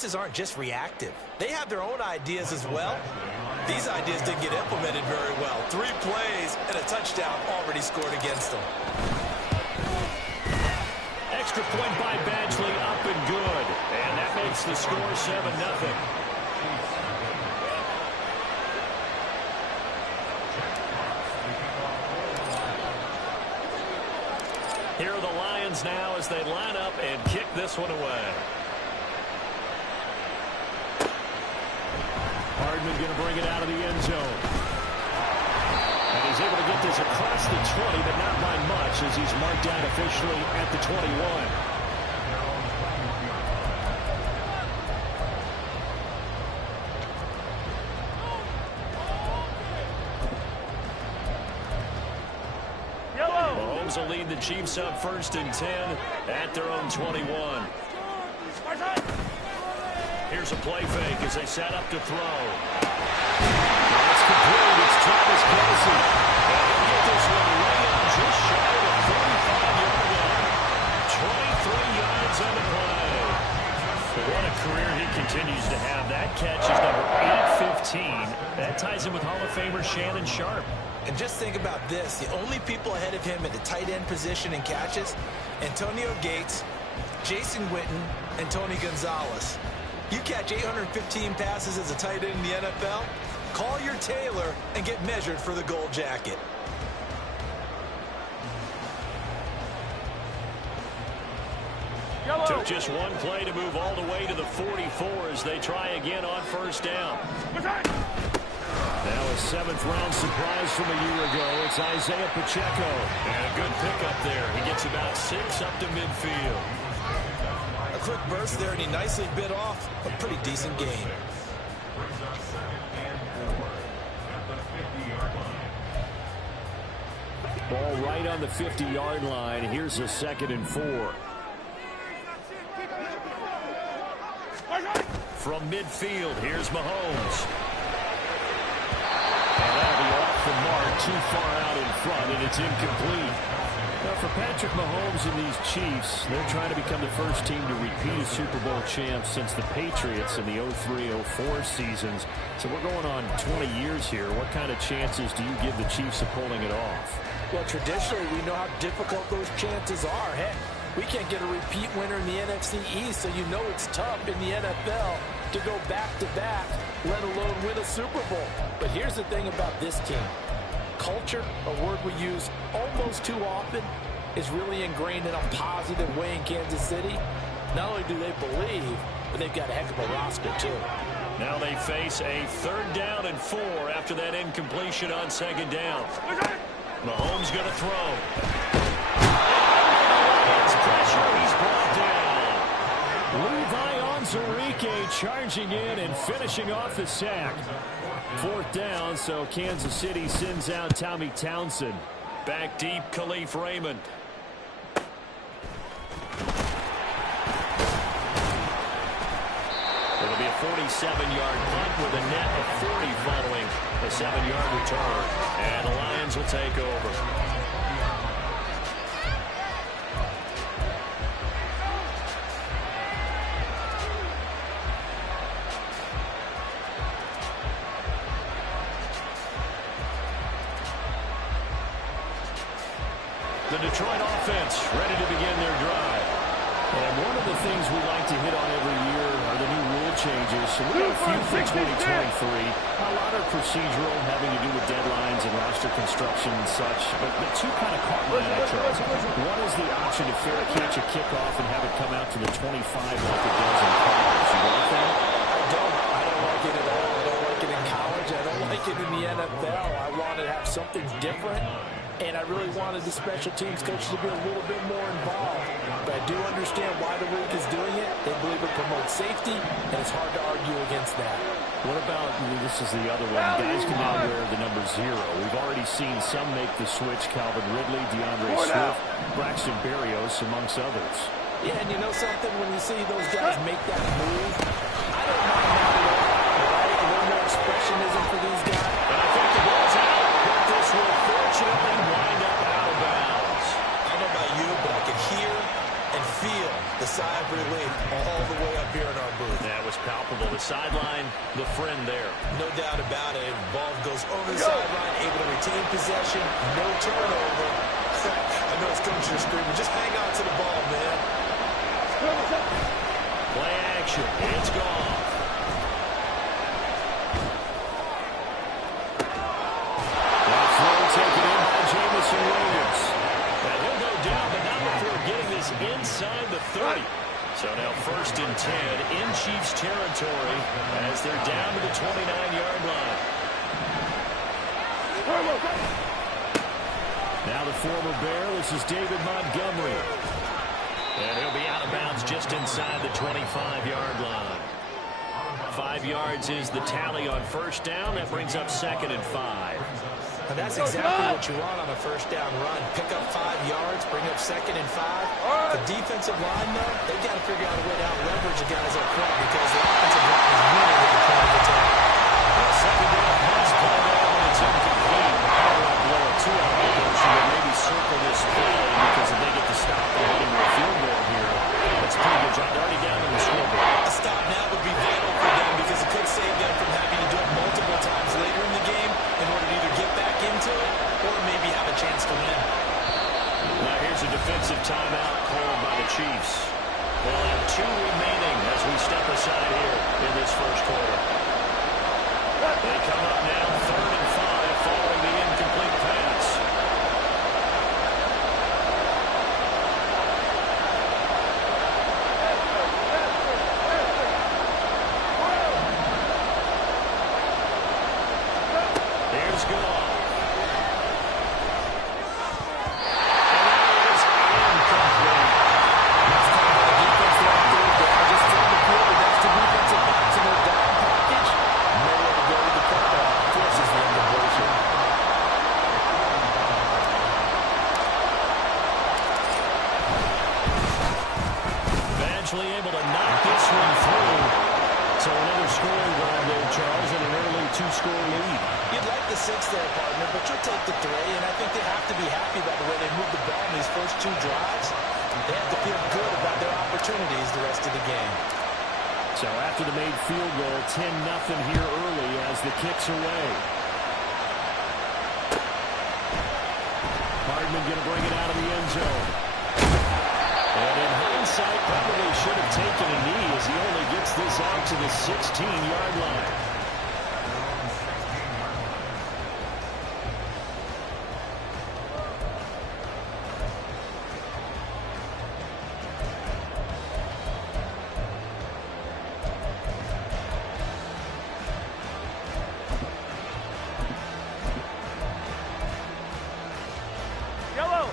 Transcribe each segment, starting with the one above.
defenses aren't just reactive. They have their own ideas as well. These ideas didn't get implemented very well. 3 plays and a touchdown already scored against them. Extra point by Badgley, up and good. And that makes the score 7-0. Here are the Lions now as they line up and kick this one away. Hardman going to bring it out of the end zone. And he's able to get this across the 20, but not by much as he's marked down officially at the 21. Mahomes will lead the Chiefs up 1st and 10 at their own 21. Here's a play fake as they set up to throw. That's complete. It's Travis Kelce. And he'll get this one laying just shy of the 35-yard line. 23 yards on the play. What a career he continues to have. That catch is number 815. That ties him with Hall of Famer Shannon Sharpe. And just think about this. The only people ahead of him at the tight end position in catches, Antonio Gates, Jason Witten, and Tony Gonzalez. You catch 815 passes as a tight end in the NFL, call your tailor and get measured for the gold jacket. Took just one play to move all the way to the 44 as they try again on 1st down. Now a 7th-round surprise from a year ago. It's Isaiah Pacheco. And a good pickup there. He gets about 6 up to midfield. A quick burst there, and he nicely bit off a pretty decent game. Ball right on the 50-yard line. Here's a 2nd and 4. From midfield, here's Mahomes. And that'll be off the mark, too far out in front, and it's incomplete. Now, for Patrick Mahomes and these Chiefs, they're trying to become the first team to repeat as Super Bowl champs since the Patriots in the 03-04 seasons. So we're going on 20 years here. What kind of chances do you give the Chiefs of pulling it off? Well, traditionally, we know how difficult those chances are. Heck, we can't get a repeat winner in the NFC East, so you know it's tough in the NFL to go back-to-back, let alone win a Super Bowl. But here's the thing about this team. Culture, a word we use almost too often, is really ingrained in a positive way in Kansas City. Not only do they believe, but they've got a heck of a roster, too. Now they face a 3rd down and 4 after that incompletion on 2nd down. Mahomes going to throw. It's pressure. He's brought down. Levi Onwuzurike charging in and finishing off the sack. 4th down, so Kansas City sends out Tommy Townsend. Back deep, Khalif Raymond. It'll be a 47-yard punt with a net of 40 following a 7-yard return. And the Lions will take over. The Detroit offense ready to begin their drive. And one of the things we like to hit on every year are the new rule changes. So we got a few for 2023. A lot are procedural, having to do with deadlines and roster construction and such. But the 2 kind of caught my eye, Charles. One is the option to fair catch a kickoff and have it come out to the 25 like it does in college. You like that? I don't like it at all. I don't like it in college. I don't like it in the NFL. I want to have something different. And I really wanted the special teams coaches to be a little bit more involved. But I do understand why the league is doing it. They believe it promotes safety, and it's hard to argue against that. What about, this is the other one, guys can now wear the number 0. We've already seen some make the switch, Calvin Ridley, DeAndre Swift, Braxton Berrios, amongst others. Yeah, and you know something? When you see those guys make that move, I don't mind that at all. Right? A little more expressionism for these guys. And I think the ball's out, but this will fortunately wind up out of bounds. I don't know about you, but I can hear and feel the sigh of relief all the way up here in our booth. Yeah, was palpable. The sideline, the friend there. No doubt about it. Ball goes over the sideline, able to retain possession, no turnover. I know his coach is screaming, just hang on to the ball, man. Play action. It's gone. That throw taken in by Jameson Williams. Now he'll go down, but not before getting this inside the 30. So now 1st and 10 in Chiefs territory as they're down to the 29-yard line. Now the former Bear, this is David Montgomery. And he'll be out of bounds just inside the 25-yard line. 5 yards is the tally on 1st down. That brings up 2nd and 5. And that's exactly what you want on a 1st down run. Pick up 5 yards, bring up 2nd and 5. The defensive line, though, they've got to figure out a way to out-leverage the guys up front because the offensive line is winning with the point of attack. Well, 2nd down pass play there when it's incomplete. I don't want to blow a 2-out motion, but maybe circle this play because if they get to stop and heading to a field goal here, that's a pretty good job. They're already down on the scoreboard. A stop now would be vital for them because it could save them from having to do it multiple times later in the game in order to either get back into it or maybe have a chance to win. Now here's a defensive timeout called by the Chiefs. They'll have 2 remaining as we step aside here in this 1st quarter. They come up now 3rd and 5 following the incomplete pass. Here's Goff. Able to knock this one through. So another scoring drive there, Charles, and an early 2-score lead. You'd like the 6 there, partner, but you'll take the 3, and I think they have to be happy about the way they moved the ball in these first 2 drives. They have to feel good about their opportunities the rest of the game. So after the made field goal, 10-0 here early as the kick's away. Hardman going to bring it out of the end zone. And in hindsight, probably should have taken a knee as he only gets this out to the 16-yard line.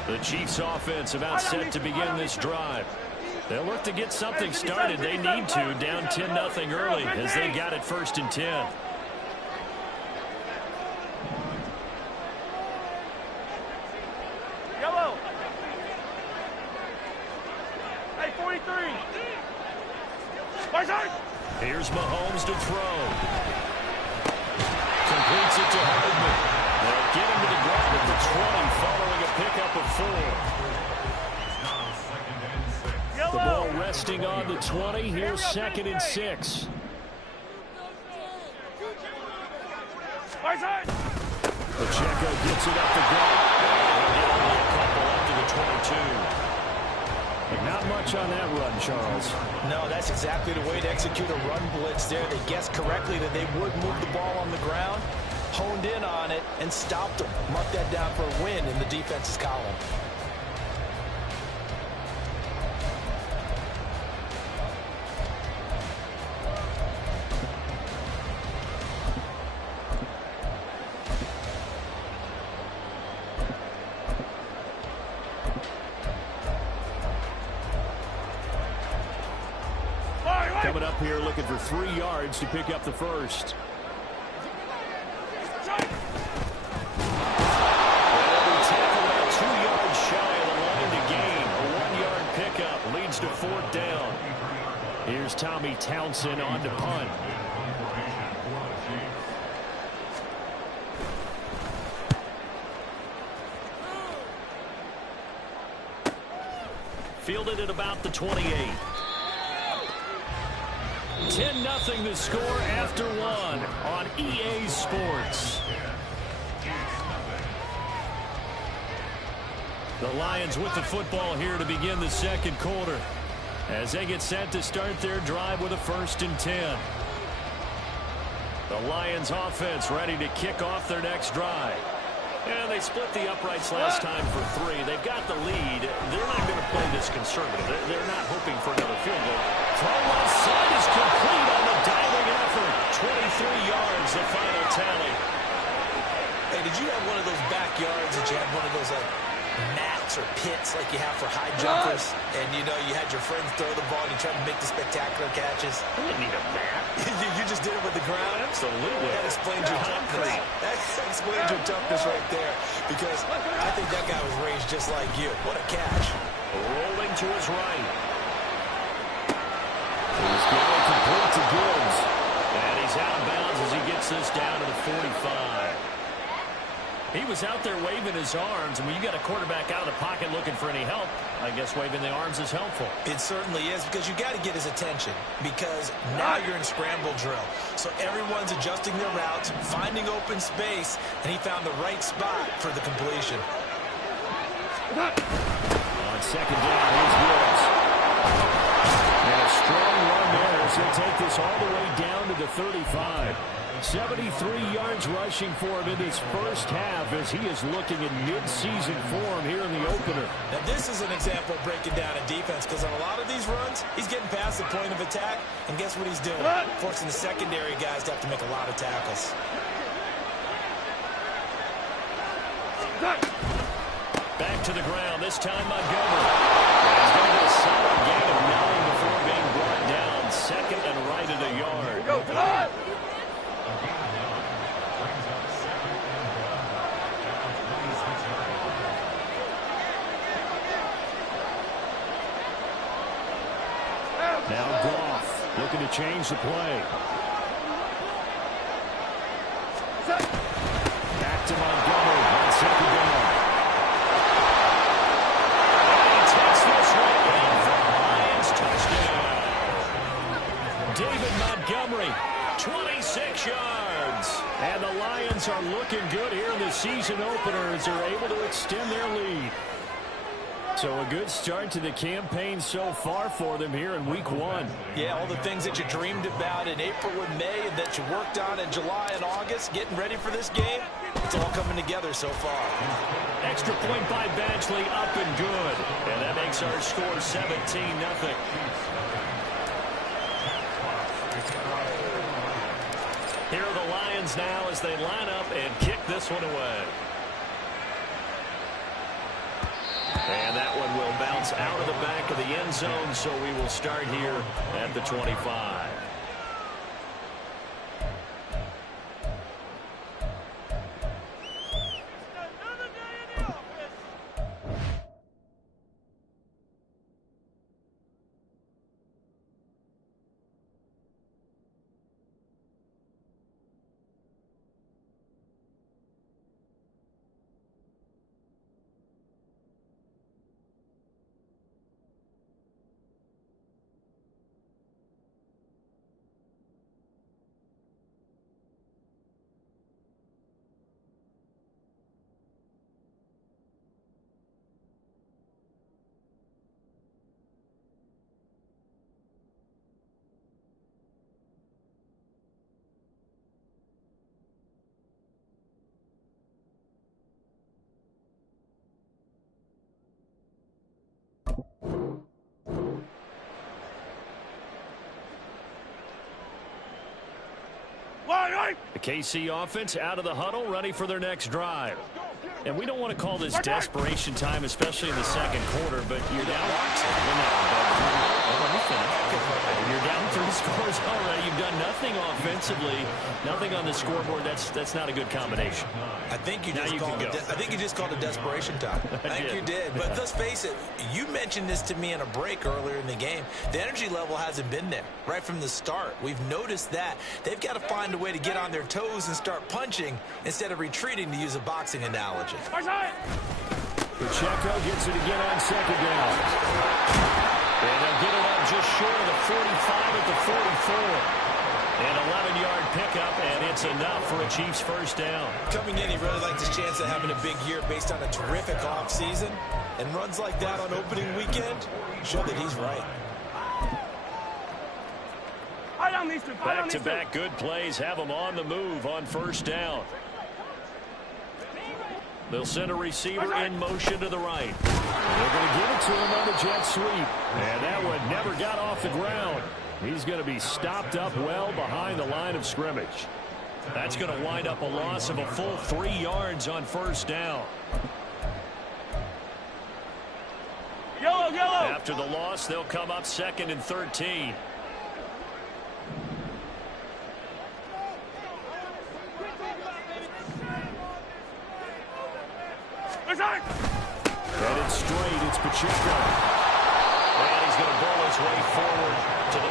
The Chiefs offense about set to begin this drive. They'll look to get something started. They need to, down 10-0 early as they got it 1st and 10. Yellow. Hey, 43. Here's Mahomes to throw. Completes it to Hardman. They'll get him to the ground at the 20 following a pickup of 4. The ball resting on the 20. Here's 2nd and 6. Pacheco gets it up the gut. He'll get only a couple up to the 22. But not much on that run, Charles. No, that's exactly the way to execute a run blitz there. They guessed correctly that they would move the ball on the ground, honed in on it, and stopped them. Mark that down for a win in the defense's column. Coming up here looking for 3 yards to pick up the first. Right. Well, tackle about 2 yards shy of the line to gain. A 1-yard pickup leads to 4th down. Here's Tommy Townsend on to punt. Fielded at about the 28. 10-0 the score after one on EA Sports. The Lions with the football here to begin the second quarter as they get set to start their drive with a 1st and 10. The Lions offense ready to kick off their next drive. And they split the uprights last time for 3. They've got the lead. They're not going to play this conservative. They're not hoping for another field goal. Throw left side is complete on the diving effort. 23 yards, the final tally. Hey, did you have one of those backyards that you had one of those mats or pits like you have for high jumpers? And, you know, you had your friends throw the ball and you tried to make the spectacular catches? I didn't need a mat. You just did it with the ground? Absolutely. That explains your toughness. That explains your toughness right there. Because I think that guy was raised just like you. What a catch. Rolling to his right. He's got it complete to Gibbs. And he's out of bounds as he gets this down to the 45. He was out there waving his arms, and when you got a quarterback out of the pocket looking for any help, I guess waving the arms is helpful. It certainly is, because you got to get his attention, because now you're in scramble drill. So everyone's adjusting their routes, finding open space, and he found the right spot for the completion. On second down, here's Gibbs. And a strong run there as he'll take this all the way down to the 35. 73 yards rushing for him in this first half as he is looking in mid-season form here in the opener. Now this is an example of breaking down a defense, because on a lot of these runs, he's getting past the point of attack, and guess what he's doing? Forcing the secondary guys to have to make a lot of tackles. Back to the ground, this time Montgomery. He's going to get a solid gain of 9 before being brought down. Second and right at a yard. Go, come on! Now Goff looking to change the play. Back to Montgomery on second down. And he takes this one in for a Lions touchdown. David Montgomery, 26 yards. And the Lions are looking good here in the season opener as they're able to extend their lead. So a good start to the campaign so far for them here in week 1. Yeah, all the things that you dreamed about in April and May and that you worked on in July and August, getting ready for this game, it's all coming together so far. Extra point by Badgley, up and good. And that makes our score 17-0. Here are the Lions now as they line up and kick this one away. And that one will bounce out of the back of the end zone, so we will start here at the 25. The KC offense out of the huddle, ready for their next drive. And we don't want to call this desperation time, especially in the second quarter, but you're down. You're down 3 scores already. You've done nothing offensively, nothing on the scoreboard. That's not a good combination. I think you just called it desperation time. I think you did. But let's face it, you mentioned this to me in a break earlier in the game. The energy level hasn't been there right from the start. We've noticed that. They've got to find a way to get on their toes and start punching instead of retreating, to use a boxing analogy. Pacheco gets it again on second down. And they'll get it up just short of the 45 at the 44. An 11-yard pickup, and it's enough for a Chiefs first down. Coming in, he really liked his chance of having a big year based on a terrific offseason. And runs like that on opening weekend show that he's right. Back-to-back good plays have them on the move on first down. They'll send a receiver in motion to the right. They're going to give it to him on the jet sweep. And that one never got off the ground. He's going to be stopped up well behind the line of scrimmage. That's going to wind up a loss of a full 3 yards on first down. Yellow. After the loss, they'll come up 2nd and 13. Headed straight, it's Pacheco. And he's going to bowl his way forward to the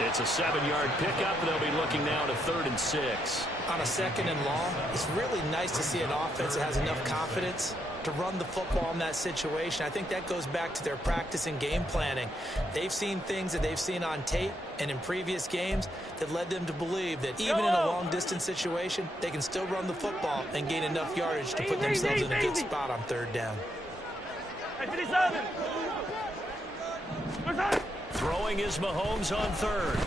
48. It's a 7-yard pickup, and they'll be looking now to 3rd and 6. On a 2nd and long, it's really nice to see an offense that has enough confidence to run the football in that situation. I think that goes back to their practice and game planning. They've seen things that they've seen on tape and in previous games that led them to believe that even in a long-distance situation, they can still run the football and gain enough yardage to put themselves in a good spot on 3rd down. Throwing is Mahomes on 3rd.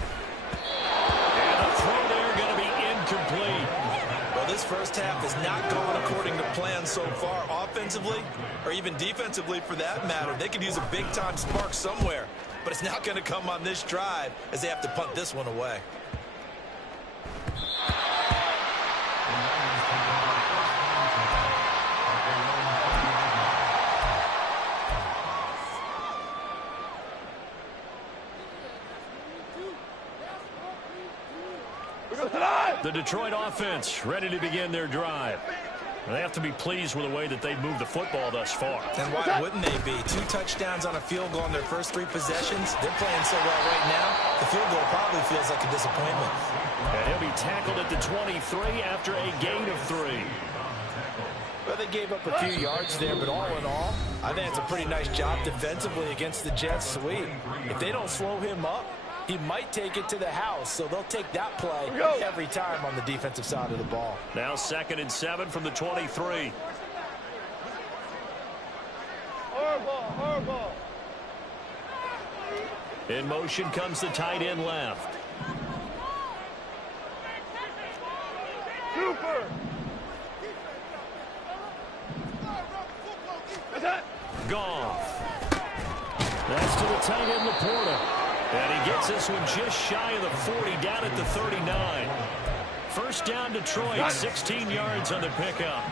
And the throw there going to be incomplete. Well, this first half is not going according to plan so far, offensively or even defensively for that matter. They could use a big-time spark somewhere, but it's not going to come on this drive as they have to punt this one away. The Detroit offense ready to begin their drive. They have to be pleased with the way that they've moved the football thus far. And why wouldn't they be? 2 touchdowns on a field goal in their first 3 possessions. They're playing so well right now, the field goal probably feels like a disappointment. And he'll be tackled at the 23 after a gain of 3. Well, they gave up a few yards there, but all in all, I think it's a pretty nice job defensively against the Jets sweep. If they don't slow him up, he might take it to the house, so they'll take that play every time on the defensive side of the ball. Now 2nd and 7 from the 23. Horrible. In motion comes the tight end left. Super. Goff. That's to the tight end, Laporta. And he gets this one just shy of the 40, down at the 39. First down, Detroit, 16 yards on the pickup.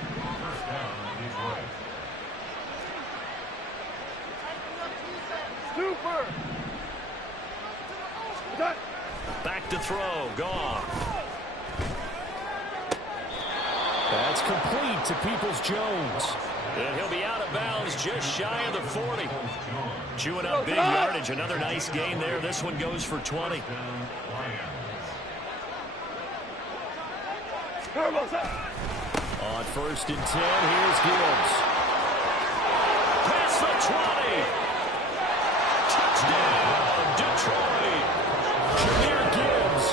Super. Back to throw, Goff. That's complete to Peoples-Jones. And he'll be out of bounds just shy of the 40. Chewing up big yardage. Another nice gain there. This one goes for 20. On 1st and 10, here's Gibbs. Past the 20. Touchdown, Detroit. Jahmyr Gibbs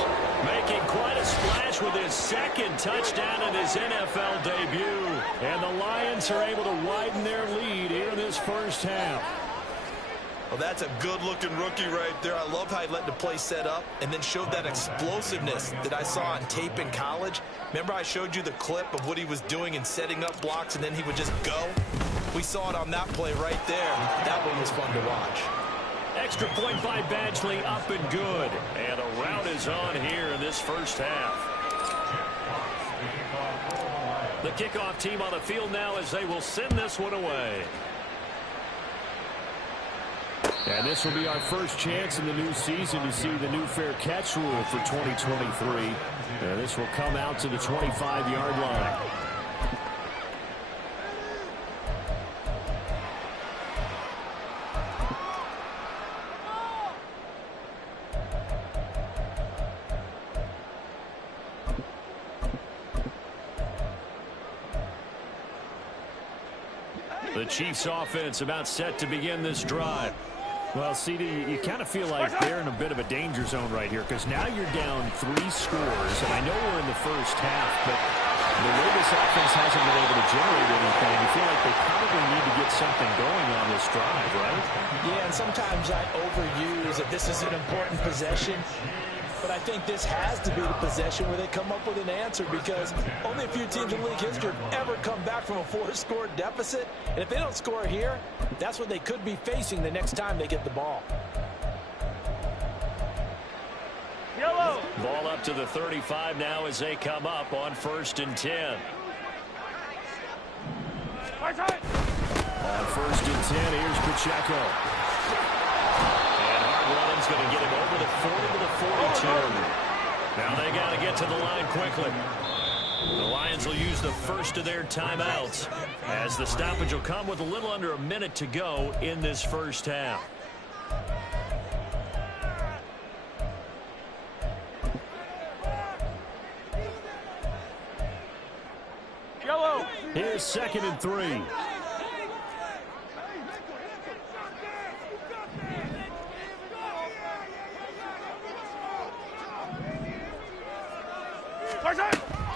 making quite a splash with his 2nd touchdown in his NFL debut. And the Lions are able to widen their lead here in this first half. Well, that's a good-looking rookie right there. I love how he let the play set up and then showed that explosiveness that I saw on tape in college. Remember I showed you the clip of what he was doing and setting up blocks, and then he would just go? We saw it on that play right there. That one was fun to watch. Extra point by Badgley, up and good. And a rout is on here in this first half. The kickoff team on the field now as they will send this one away. And this will be our first chance in the new season to see the new fair catch rule for 2023. And this will come out to the 25-yard line. The Chiefs offense about set to begin this drive. Well, CD, you kind of feel like they're in a bit of a danger zone right here because now you're down 3 scores, and I know we're in the first half, but the way this offense hasn't been able to generate anything, you feel like they probably need to get something going on this drive, right? Yeah, and sometimes I overuse that this is an important possession. But I think this has to be the possession where they come up with an answer because only a few teams in league history have ever come back from a 4-score deficit. And if they don't score here, that's what they could be facing the next time they get the ball. Yellow. Ball up to the 35 now as they come up on 1st and 10. Right side. On 1st and 10, here's Pacheco. Running's going to get him over the 40 to the 42. Now they got to get to the line quickly. The Lions will use the first of their timeouts as the stoppage will come with a little under a minute to go in this first half. Yellow. Here's 2nd and 3.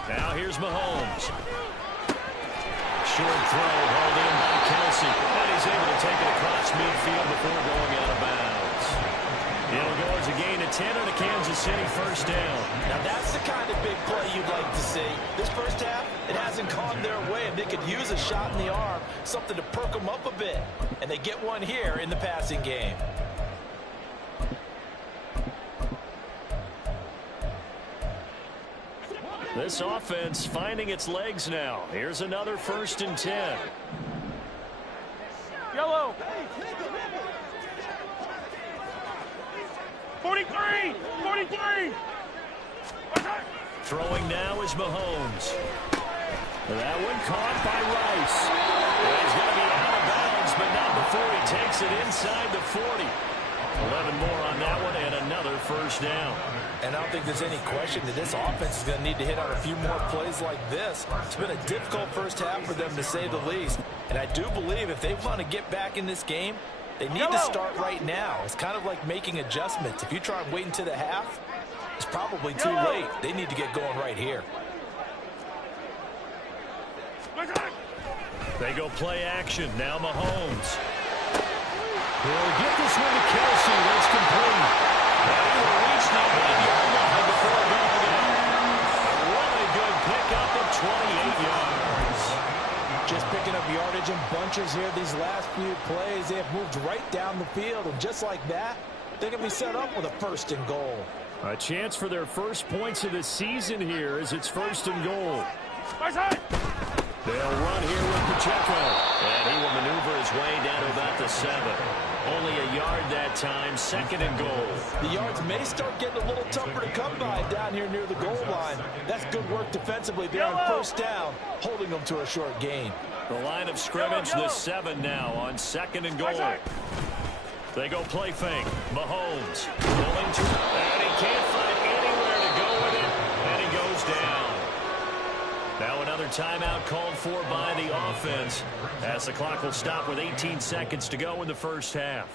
Now here's Mahomes. Short throw hauled in by Kelsey. And he's able to take it across midfield before going out of bounds. It'll go as a gain of 10 on a Kansas City first down. Now that's the kind of big play you'd like to see. This first half, it hasn't gone their way, and they could use a shot in the arm, something to perk them up a bit. And they get one here in the passing game. This offense finding its legs now. Here's another 1st and 10. Yellow. 43. 43. Throwing now is Mahomes. That one caught by Rice. He's going to be out of bounds, but not before he takes it inside the 40. 11 more on that one and another first down. And I don't think there's any question that this offense is going to need to hit on a few more plays like this. It's been a difficult first half for them, to say the least. And I do believe if they want to get back in this game, they need to start right now. It's kind of like making adjustments. If you try and wait until the half, it's probably too late. They need to get going right here. They go play action. Now Mahomes. He'll get this one to Kelsey. That's complete. And he will reach the 1-yard line before going out. A really good pickup of 28 yards. Just picking up yardage in bunches here these last few plays. They have moved right down the field. And just like that, they can be set up with a 1st and goal. A chance for their first points of the season here as it's 1st and goal. They'll run here with Pacheco. And he will maneuver his way down to about the 7. Only a yard that time, 2nd and goal. The yards may start getting a little tougher to come by down here near the goal line. That's good work defensively there on 1st down, holding them to a short gain. The line of scrimmage, the 7 now on 2nd and goal. They go play fake. Mahomes pulling to, and he can't find anywhere to go with it, and he goes down. Now another timeout called for by the offense as the clock will stop with 18 seconds to go in the first half.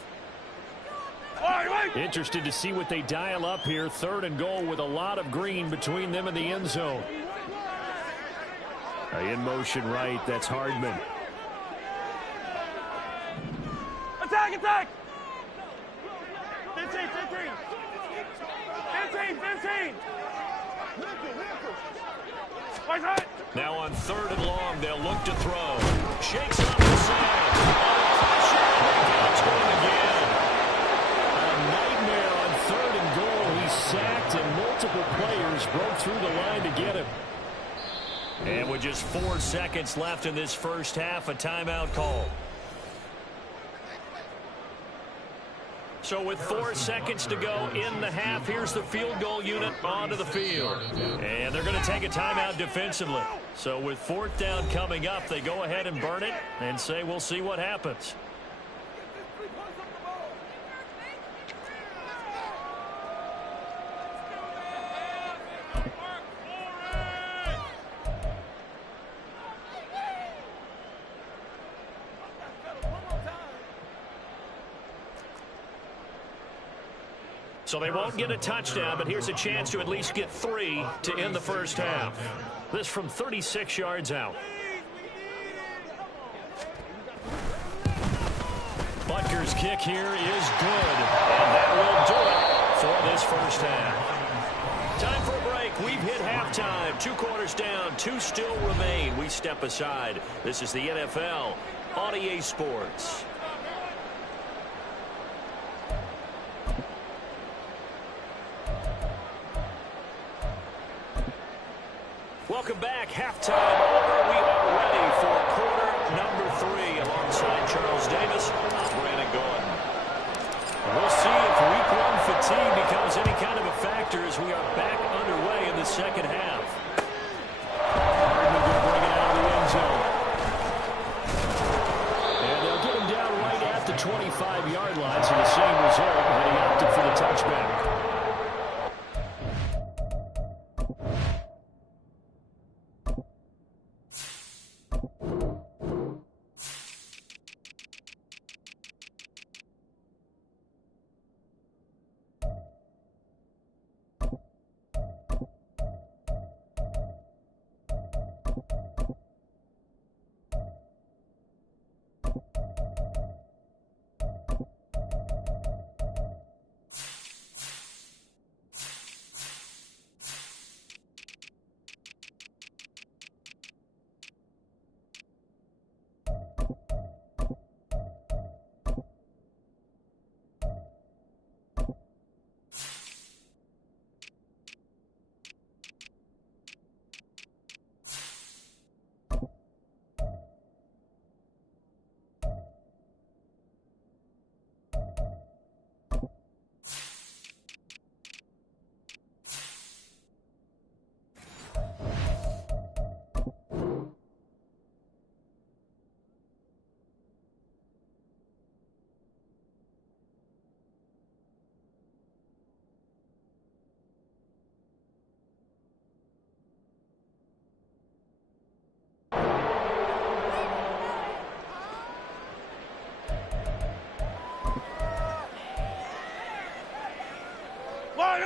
Interested to see what they dial up here. 3rd and goal with a lot of green between them and the end zone. In motion right, that's Hardman. Attack, attack! 15, 15. 15, 15. Now on 3rd and long, they'll look to throw. Shakes it up the side. Under pressure, and it's going again. A nightmare on 3rd and goal. He's sacked, and multiple players broke through the line to get him. And with just 4 seconds left in this first half, a timeout call. So with 4 seconds to go in the half, here's the field goal unit onto the field. And they're going to take a timeout defensively. So with 4th down coming up, they go ahead and burn it and say we'll see what happens. So they won't get a touchdown, but here's a chance to at least get 3 to end the first half. This from 36 yards out. Butker's kick here is good, and that will do it for this first half. Time for a break. We've hit halftime. 2 quarters down, 2 still remain. We step aside. This is the NFL on EA Sports. Welcome back. Halftime over. We are ready for quarter number 3 alongside Charles Davis. I'm Brandon Gaudin. We'll see if week 1 fatigue becomes any kind of a factor as we are back underway in the second half. Hardman going to bring it out of the end zone. And they'll get him down right at the 25-yard line, so the same result, but he opted for the touchback.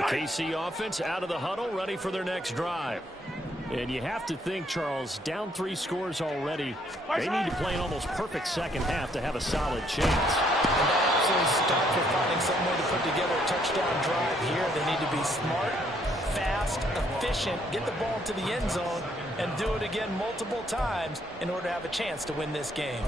KC offense out of the huddle, ready for their next drive. And you have to think, Charles, down 3 scores already. They need to play an almost perfect second half to have a solid chance. And that absolutely starts with finding some way to put together a touchdown drive here. They need to be smart, fast, efficient, get the ball to the end zone, and do it again multiple times in order to have a chance to win this game.